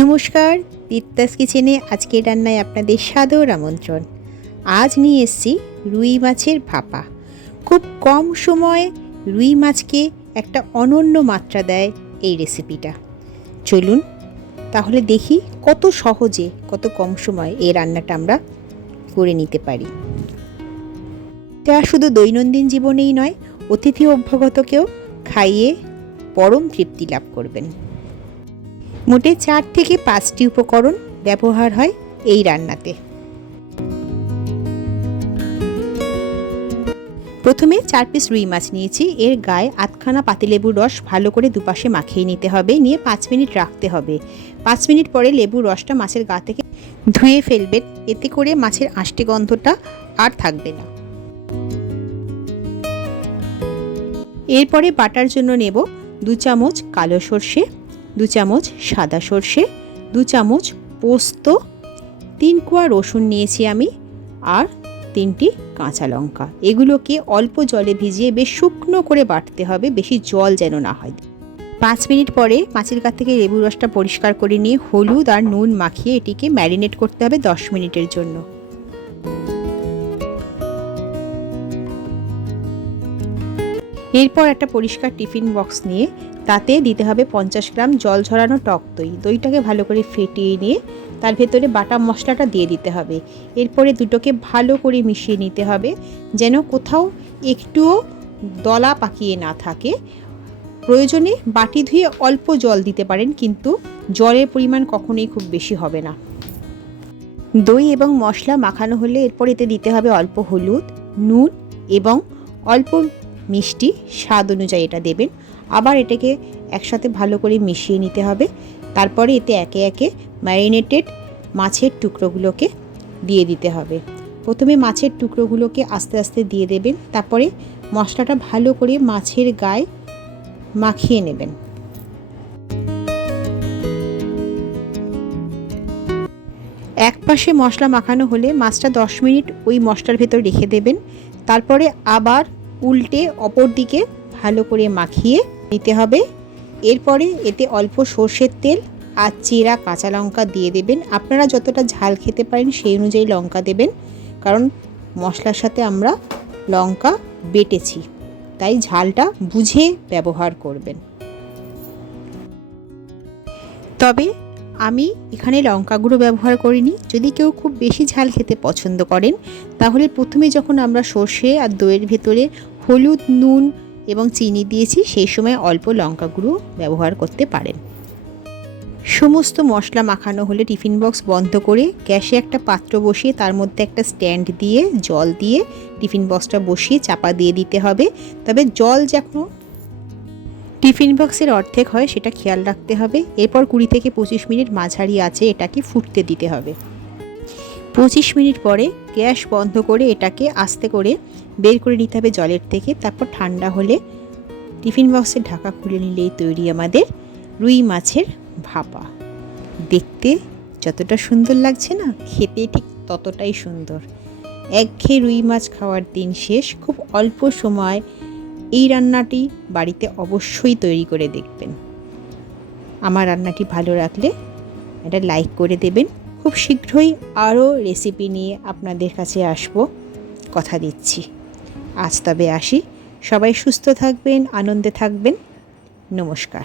নমস্কার, তির্তাস কিচেনে আজকের রান্নায় আপনাদের সাদর আমন্ত্রণ। আজ নিয়ে এসেছি রুই মাছের ভাপা। খুব কম সময়ে রুই মাছকে একটা অনন্য মাত্রা দেয় এই রেসিপিটা। চলুন তাহলে দেখি কত সহজে, কত কম সময়ে এই রান্নাটা আমরা করে নিতে পারি। তা শুধু দৈনন্দিন জীবনেই নয়, অতিথি অভ্যাগতকেও খাইয়ে পরম তৃপ্তি লাভ করবেন। মোটে 4 থেকে 5টি উপকরণ ব্যবহার হয় এই রান্নাতে। প্রথমে 4 পিস রুই মাছ নিয়েছি। এর গায়ে আধখানা পাতিলেবুর রস ভালো করে দুপাশে মাখিয়ে নিতে হবে, নিয়ে 5 মিনিট রাখতে হবে। 5 মিনিট পরে লেবুর রসটা মাছের গা থেকে ধুয়ে ফেলবেন, এতে করে মাছের আষ্টে গন্ধটা আর থাকবে না। এরপরে বাটার জন্য নেব 2 চামচ কালো সর্ষে, 2 চামচ সাদা সর্ষে, 2 চামচ পোস্ত, 3 কোয়া রসুন নিয়েছি আমি, আর 3টি কাঁচা লঙ্কা। এগুলোকে অল্প জলে ভিজিয়ে বেশ শুকনো করে বাটতে হবে, বেশি জল যেন না হয়। 5 মিনিট পরে মাছের গা থেকে লেবুর রসটা পরিষ্কার করে নিয়ে হলুদ আর নুন মাখিয়ে এটিকে ম্যারিনেট করতে হবে 10 মিনিটের জন্য। এরপর একটা পরিষ্কার টিফিন বক্স নিয়ে তাতে দিতে হবে 50 গ্রাম জল ঝরানো টক দই। দইটাকে ভালো করে ফেটিয়ে নিয়ে তার ভেতরে বাটা মশলাটা দিয়ে দিতে হবে। এরপরে দুটোকে ভালো করে মিশিয়ে নিতে হবে, যেন কোথাও একটুও দলা পাকিয়ে না থাকে। প্রয়োজনে বাটি ধুয়ে অল্প জল দিতে পারেন, কিন্তু জলের পরিমাণ কখনোই খুব বেশি হবে না। দই এবং মশলা মাখানো হলে এরপর এতে দিতে হবে অল্প হলুদ, নুন এবং অল্প মিষ্টি, স্বাদ অনুযায়ী এটা দেবেন। আবার এটাকে একসাথে ভালো করে মিশিয়ে নিতে হবে। তারপরে এতে একে একে ম্যারিনেটেড মাছের টুকরোগুলোকে দিয়ে দিতে হবে। প্রথমে মাছের টুকরোগুলোকে আস্তে আস্তে দিয়ে দেবেন, তারপরে মশলাটা ভালো করে মাছের গায়ে মাখিয়ে নেবেন। এক পাশে মশলা মাখানো হলে মাছটা 10 মিনিট ওই মশলার ভেতর রেখে দেবেন। তারপরে আবার উল্টে অপর দিকে ভালো করে মাখিয়ে নিতে হবে। এরপরে এতে অল্প সর্ষের তেল আর চেরা কাঁচা লঙ্কা দিয়ে দেবেন। আপনারা যতটা ঝাল খেতে পারেন সেই অনুযায়ী লঙ্কা দেবেন, কারণ মশলার সাথে আমরা লঙ্কা বেটেছি, তাই ঝালটা বুঝে ব্যবহার করবেন। তবে আমি এখানে লঙ্কা গুঁড়ো ব্যবহার করিনি। যদি কেউ খুব বেশি ঝাল খেতে পছন্দ করেন, তাহলে প্রথমে যখন আমরা সর্ষে আর দইয়ের ভেতরে হলুদ, নুন এবং চিনি দিয়েছি, সেই সময় অল্প লঙ্কা গুঁড়ো ব্যবহার করতে পারেন। সমস্ত মশলা মাখানো হলে টিফিন বক্স বন্ধ করে গ্যাসে একটা পাত্র বসিয়ে তার মধ্যে একটা স্ট্যান্ড দিয়ে জল দিয়ে টিফিন বক্সটা বসিয়ে চাপা দিয়ে দিতে হবে। তবে জল যখন টিফিন বক্সের অর্ধেক হয় সেটা খেয়াল রাখতে হবে। এরপর 20 থেকে 25 মিনিট মাঝারি আঁচে এটাকে ফুটতে দিতে হবে। 25 মিনিট পরে গ্যাস বন্ধ করে এটাকে আস্তে করে বের করে নিতে হবে জলের থেকে। তারপর ঠান্ডা হলে টিফিন বক্সের ঢাকা খুলে নিলেই তৈরি আমাদের রুই মাছের ভাপা। দেখতে যতটা সুন্দর লাগছে না, খেতে ঠিক ততটাই সুন্দর। একঘেয়ে রুই মাছ খাওয়ার দিন শেষ। খুব অল্প সময় এই রান্নাটি বাড়িতে অবশ্যই তৈরি করে দেখবেন। আমার রান্নাটি ভালো লাগলে এটা লাইক করে দেবেন। খুব শীঘ্রই আরও রেসিপি নিয়ে আপনাদের কাছে আসব, কথা দিচ্ছি। আজ তবে আসি। সবাই সুস্থ থাকবেন, আনন্দে থাকবেন। নমস্কার।